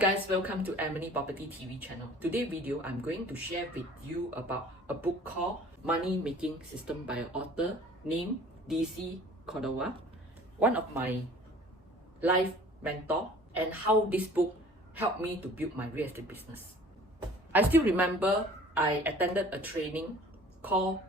guys, welcome to Emily Property TV channel. Today video, I'm going to share with you about a book called Money Making System by an author named Dc Cordova, one of my life mentor, and how this book helped me to build my real estate business. I still remember I attended a training called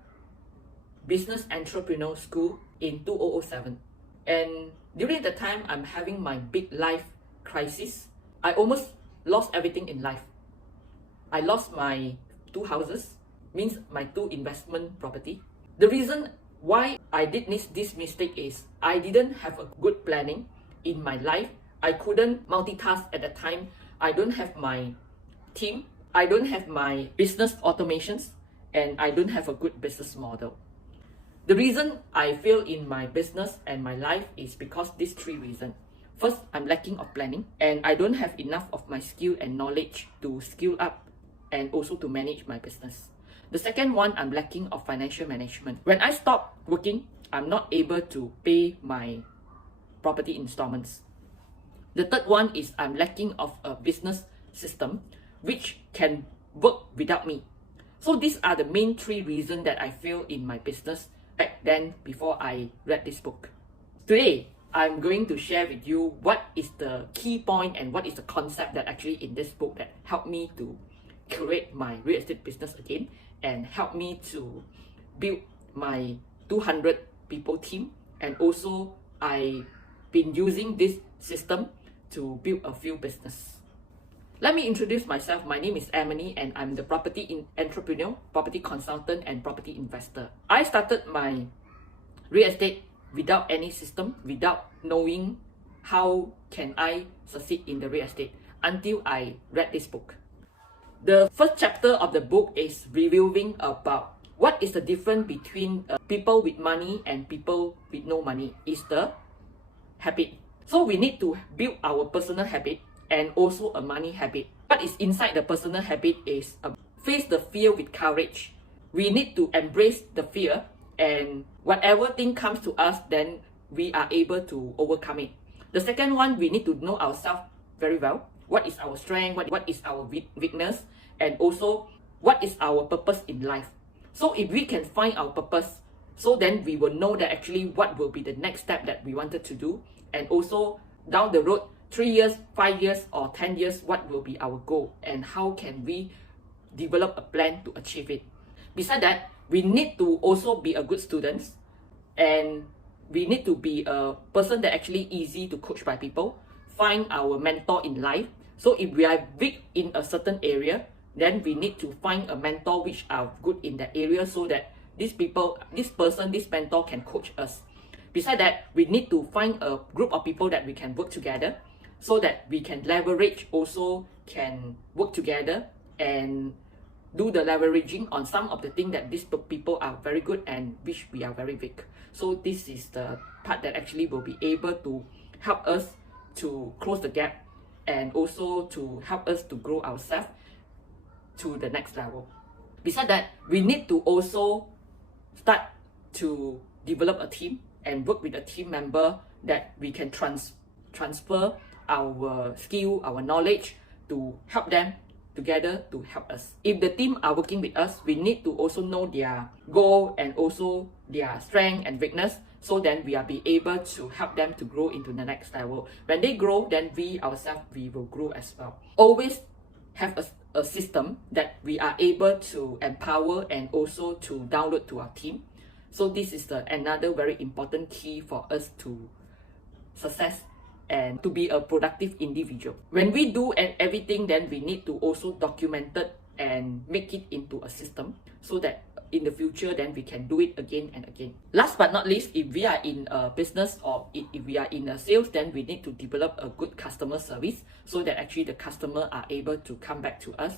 Business Entrepreneur School in 2007, and during the time I'm having my big life crisis. I almost lost everything in life. I lost my 2 houses, means my 2 investment property. The reason why I did this mistake is I didn't have a good planning in my life. I couldn't multitask at the time. I don't have my team. I don't have my business automations, and I don't have a good business model. The reason I fail in my business and my life is because these 3 reasons. First, I'm lacking of planning, and I don't have enough of my skill and knowledge to skill up and also to manage my business. The second one, I'm lacking of financial management. When I stop working, I'm not able to pay my property installments. The third one is I'm lacking of a business system which can work without me. So these are the main 3 reasons that I failed in my business back then before I read this book. Today, I'm going to share with you what is the key point and what is the concept that actually in this book that helped me to create my real estate business again and help me to build my 200 people team. And also I've been using this system to build a few business. Let me introduce myself. My name is Emily, and I'm the property entrepreneur, property consultant, and property investor. I started my real estate without any system, without knowing how can I succeed in the real estate until I read this book. The first chapter of the book is reviewing about what is the difference between people with money and people with no money is the habit. So we need to build our personal habit and also a money habit. What is inside the personal habit is face the fear with courage. We need to embrace the fear, and whatever thing comes to us, then we are able to overcome it. The second one, we need to know ourselves very well. What is our strength? What is our weakness? And also, what is our purpose in life? So if we can find our purpose, so then we will know that actually what will be the next step that we wanted to do. And also down the road, 3 years, 5 years, or 10 years, what will be our goal? And how can we develop a plan to achieve it? Besides that, we need to also be a good student, and we need to be a person that actually easy to coach by people, find our mentor in life. So if we are weak in a certain area, then we need to find a mentor which are good in that area so that this mentor can coach us. Besides that, we need to find a group of people that we can work together so that we can leverage, also can work together and do the leveraging on some of the things that these people are very good and which we are very weak. So this is the part that actually will be able to help us to close the gap and also to help us to grow ourselves to the next level. Besides that, we need to also start to develop a team and work with a team member that we can transfer our skill, our knowledge to help them together to help us. If the team are working with us, we need to also know their goal and also their strength and weakness, so then we are be able to help them to grow into the next level. When they grow, then we ourselves, we will grow as well. Always have a system that we are able to empower and also to download to our team. So this is another very important key for us to success and to be a productive individual. When we do everything, then we need to also document it and make it into a system so that in the future, then we can do it again and again. Last but not least, if we are in a business or if we are in a sales, then we need to develop a good customer service so that actually the customer are able to come back to us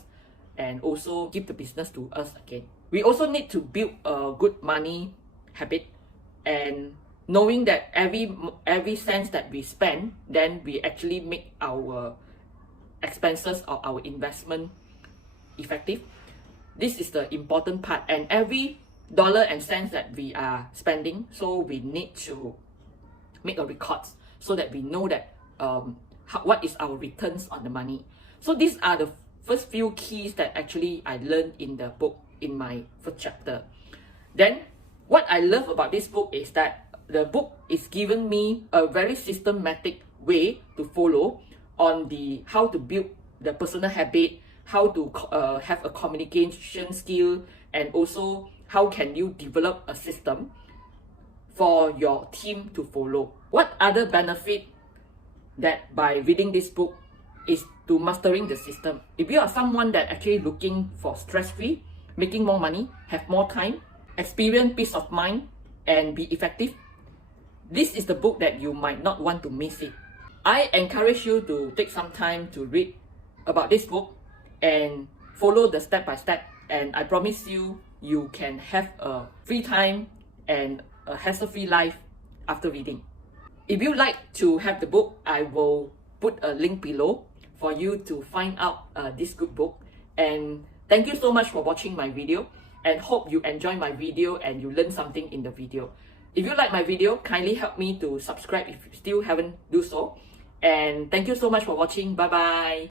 and also give the business to us again. We also need to build a good money habit, and knowing that every cent that we spend, then we actually make our expenses or our investment effective. This is the important part, and every dollar and cents that we are spending, so we need to make a record so that we know that what is our returns on the money. So these are the first few keys that actually I learned in the book in my first chapter. Then what I love about this book is that the book is giving me a very systematic way to follow on the how to build the personal habit, how to have a communication skill, and also how can you develop a system for your team to follow. What other benefit that by reading this book is to mastering the system. If you are someone that actually looking for stress-free, making more money, have more time, experience peace of mind, and be effective, this is the book that you might not want to miss it. I encourage you to take some time to read about this book and follow the step-by-step, and I promise you, you can have a free time and a hassle-free life after reading. If you like to have the book, I will put a link below for you to find out this good book. And thank you so much for watching my video, and hope you enjoy my video and you learn something in the video. If you like my video, kindly help me to subscribe if you still haven't do so. And thank you so much for watching. Bye bye.